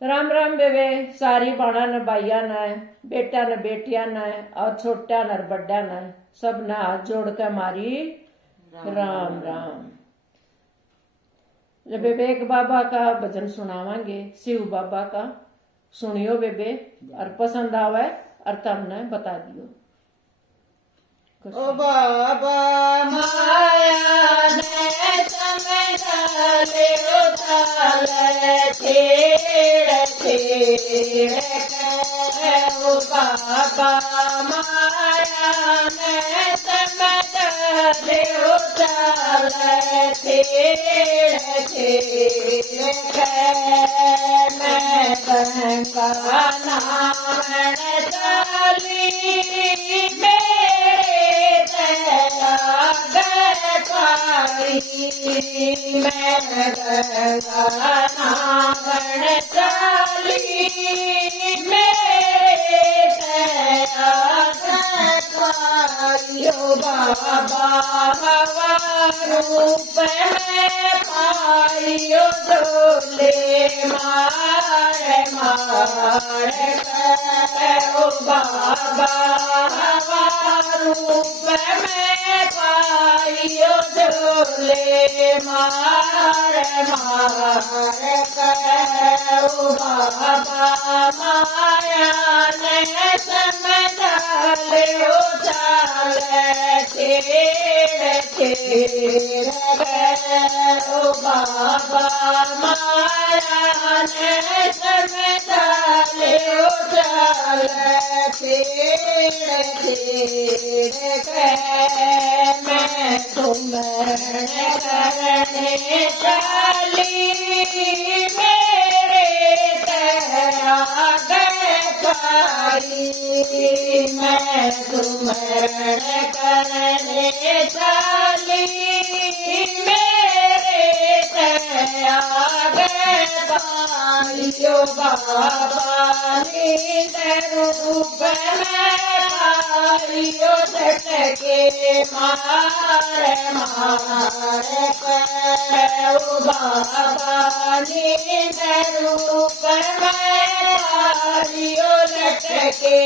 राम राम बेबे सारी बाणा ने भाइया ने बेटा ने बेटिया ने और छोटा ने बड़ा ने सब ने हाथ जोड़ के मारी राम राम। ले बेबे एक बाबा का भजन सुनावांगे शिव बाबा का, सुनियो बेबे और पसंद आवे और तमने बता दियो। ओ बाबा माया ने समझाले उताले छेड़ छेड़ के ओ बाबा माया ने समझाले उताले छेड़ छेड़ के मैं गंगा नाम डाली मैं गंगा नावण चाली मेरे यो बाबा हवा रूप में पाइयो डोले मार मार ओ बाबा हवा रूप में पाइयो डोले मार मार ओ बाबा माया ने समझाले ओ चाल छेड़ छेड़ ओ बाबा माया ने समझाले ओ चाल छेड़ छेड़ मैं सुमरण करने चाली मेरे त्याग पाई मैं सुमरण करने चाली मेरे त्याग पाइयो बाबा नींद रूप में पाइयो झटके मार मार ओ बाबा नींद रूप में पाइयो झटके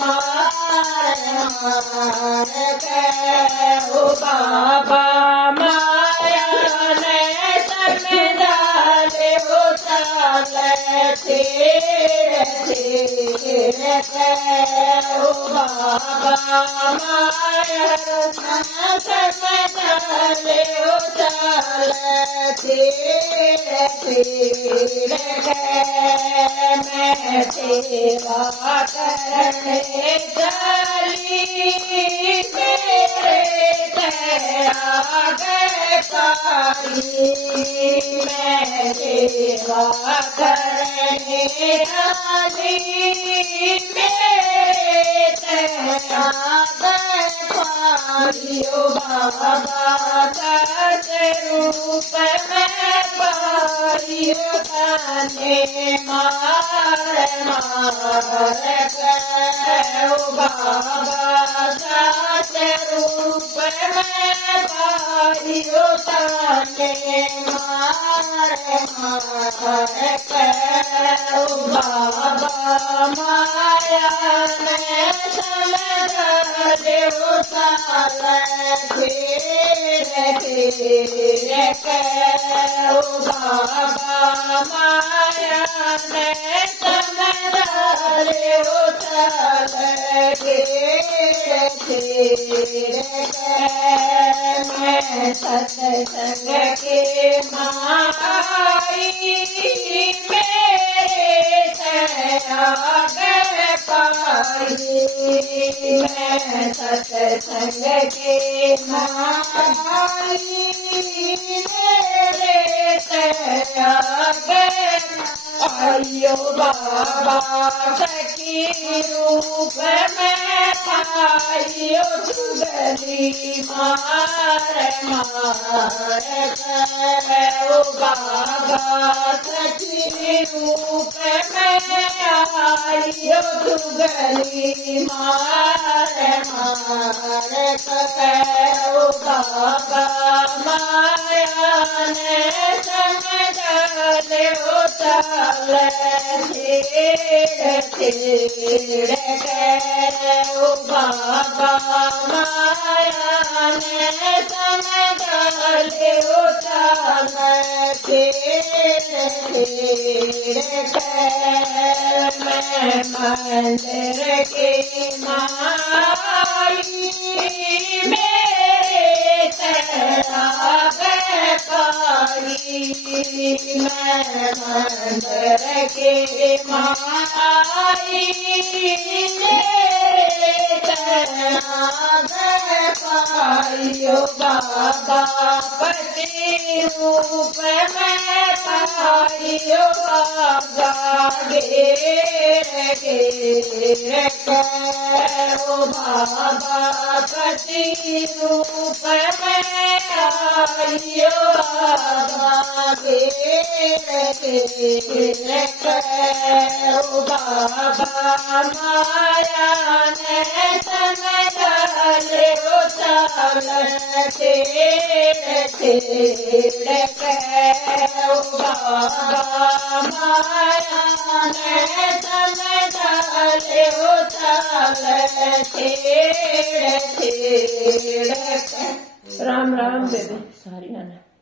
मार मार ओ बाबा माया ने समझाले ओ चाल छेड़ छेड़ ओ बाबा माया समझाले ओ चाल छेड़ छेड़ मैं सेवा करने चली मेरे त्याग पाई मैं सेवा करने चली मेरे त्याग पाई ओ बाबा रूप में पाइयो ताने मार मार ओ बाबा रूप में पाइयो ताने मार मार ओ बाबा माया ने समझाले ओ चाल छेड़ छेड़ ओ बाबा माया ने समझाले ओ चाल छेड़ छेड़ मैं सत्संग के माई मेरे त्याग पाई मैं सत्संग के माई मेरे त्याग आइयो बाबा सखी रूप में पाइयो जुगली मार मार ओ बाबा सखी रूप में आइयो जुगली मार मार ओ बाबा माया ने समझाले ओ चाले छेड़ के ओ बाबा माया ने समझ ले ओ चाले छेड़ के मैं मंदिर की माई मेरे तेरा पाई मैं मंदिर की माई मेरे तेरा पाइयो बाबा पति रूप में पाइयो बाबा ओ बाबा पति रूप में आइयो बाबा ओ बाबा माया ने समझ ले ओ चाल छेड़ के ओ बाबा माया ने समझ ले ओ चाल छेड़ के राम राम बेबे सारियां ने